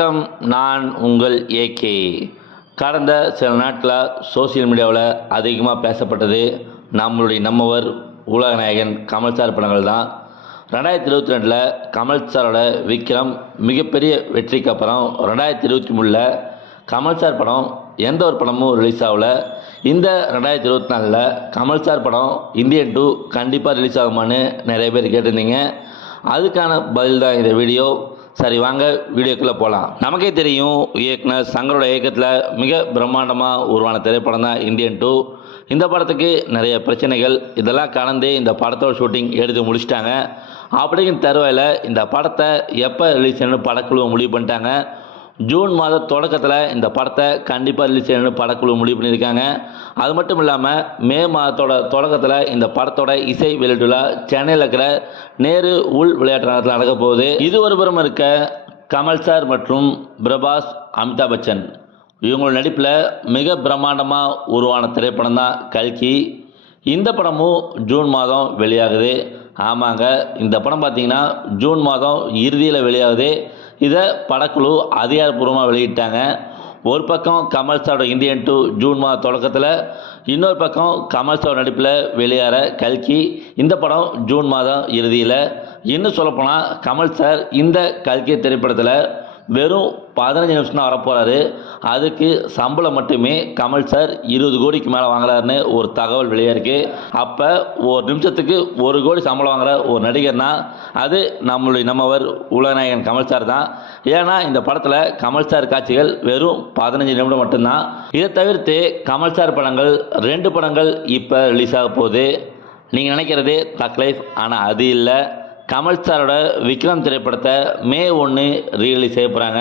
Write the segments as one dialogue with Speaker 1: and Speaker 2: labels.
Speaker 1: வணக்கம் நான் உங்கள் ஏகே. கடந்த சில நாட்கள சோஷியல் மீடியாவில் அதிகமாக பேசப்பட்டது நம்மளுடைய நம்மவர் உலகநாயகன் கமல் சார் படங்கள் தான். ரெண்டாயிரத்தி இருபத்தி ரெண்டில் கமல் சாரோட விக்ரம் மிகப்பெரிய வெற்றிக்கு அப்புறம் ரெண்டாயிரத்தி இருபத்தி மூணில் கமல் சார் படம் எந்த ஒரு படமும் ரிலீஸ் ஆகல. இந்த ரெண்டாயிரத்தி இருபத்தி நாலில் கமல் சார் படம் இந்தியன் டூ கண்டிப்பாக ரிலீஸ் ஆகுமான்னு நிறைய பேர் கேட்டிருந்தீங்க. அதுக்கான பதில் தான் இந்த வீடியோ சரி வாங்க வீடியோக்குள்ளே போகலாம் நமக்கே தெரியும் இயக்குனர் சங்கரோட இயக்கத்தில் மிக பிரம்மாண்டமாக உருவான திரைப்படம் தான் இந்தியன் டூ இந்த படத்துக்கு நிறைய பிரச்சனைகள். இதெல்லாம் கலந்து இந்த படத்தோட ஷூட்டிங் எடுத்து முடிச்சிட்டாங்க. அப்படிங்கிற தருவாயில் இந்த படத்தை எப்போ ரிலீஸ் பண்ணு படக்குழுவை முடிவு பண்ணிட்டாங்க. ஜூன் மாத தொடக்கத்தில் இந்த படத்தை கண்டிப்பாக ரிலீஸ் செய்யணும்னு படக்குழு முடிவு பண்ணியிருக்காங்க. அது மட்டும் இல்லாமல் மே மாதத்தோட தொடக்கத்தில் இந்த படத்தோட இசை வெளியிட்டுள்ள சென்னையில் இருக்கிற நேரு உள் விளையாட்டு நகரத்தில் நடக்க போகுது. இது ஒருபுறம் இருக்க கமல் சார் மற்றும் பிரபாஸ் அமிதாப் பச்சன் இவங்களோட நடிப்பில் மிக பிரம்மாண்டமாக உருவான திரைப்படம் தான் கல்கி. இந்த படமும் ஜூன் மாதம் வெளியாகுது. ஆமாங்க இந்த படம் பார்த்தீங்கன்னா ஜூன் மாதம் இறுதியில் வெளியாகுது. இதை படக்குழு அதிகாரப்பூர்வமாக வெளியிட்டாங்க. ஒரு பக்கம் கமல் சாரோட இந்தியன் டூ ஜூன் மாத தொடக்கத்தில் இன்னொரு பக்கம் கமல் சார் நடிப்பில் வெளியேற கல்கி. இந்த படம் ஜூன் மாதம் இறுதியில். இன்னும் சொல்லப்போனால் கமல் சார் இந்த கல்கி திரைப்படத்தில் வெறும் பதினஞ்சு நிமிஷம் தான் வரப்போகிறாரு அதுக்கு சம்பளம் மட்டுமே கமல் சார் இருபது கோடிக்கு மேலே வாங்குறாருன்னு ஒரு தகவல் வெளியாயிருக்கு அப்போ ஒரு நிமிஷத்துக்கு ஒரு கோடி சம்பளம் வாங்குற ஒரு நடிகர்னா அது நம்மளுடைய நம்மவர் உலகநாயகன் கமல் சார் தான். ஏன்னா இந்த படத்தில் கமல் சார் காட்சிகள் வெறும் பதினஞ்சு நிமிடம் மட்டும்தான். இதை தவிர்த்து கமல் சார் படங்கள் ரெண்டு படங்கள் இப்போ ரிலீஸ் ஆக போகுது. நீங்கள் நினைக்கிறது தக் லைஃப் ஆனால் அது இல்லை. கமல் சாரோட விக்ரம் திரைப்படத்தை மே ஒன்று ரிலீஸ் செய்ய போகிறாங்க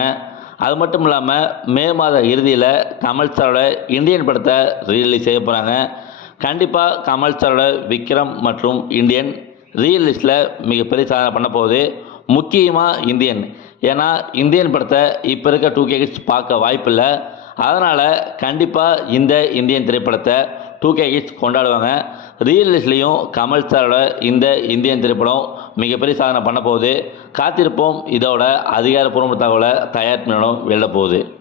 Speaker 1: அது மட்டும் இல்லாமல் மே மாத இறுதியில் கமல் சாரோட இந்தியன் படத்தை ரீலீஸ் செய்ய போகிறாங்க கண்டிப்பாக கமல் சாரோட விக்ரம் மற்றும் இந்தியன் ரீலீஸில் மிகப்பெரிய சாதனை பண்ண போகுது. முக்கியமாக இந்தியன். ஏன்னா இந்தியன் படத்தை இப்போ இருக்க டூ கே கிட்ஸ் பார்க்க வாய்ப்பில்லை. அதனால் கண்டிப்பாக இந்த இந்தியன் திரைப்படத்தை டூ கே கிட்ஸ் கொண்டாடுவாங்க. ரீரிலீஸ்லேயும் கமல் சாரோட இந்த இந்தியன் திரைப்படம் மிகப்பெரிய சாதனை பண்ண போகுது. காத்திருப்போம். இதோட அதிகாரப்பூர்வ தகவலை தயார் பண்ணணும் வெளில போகுது.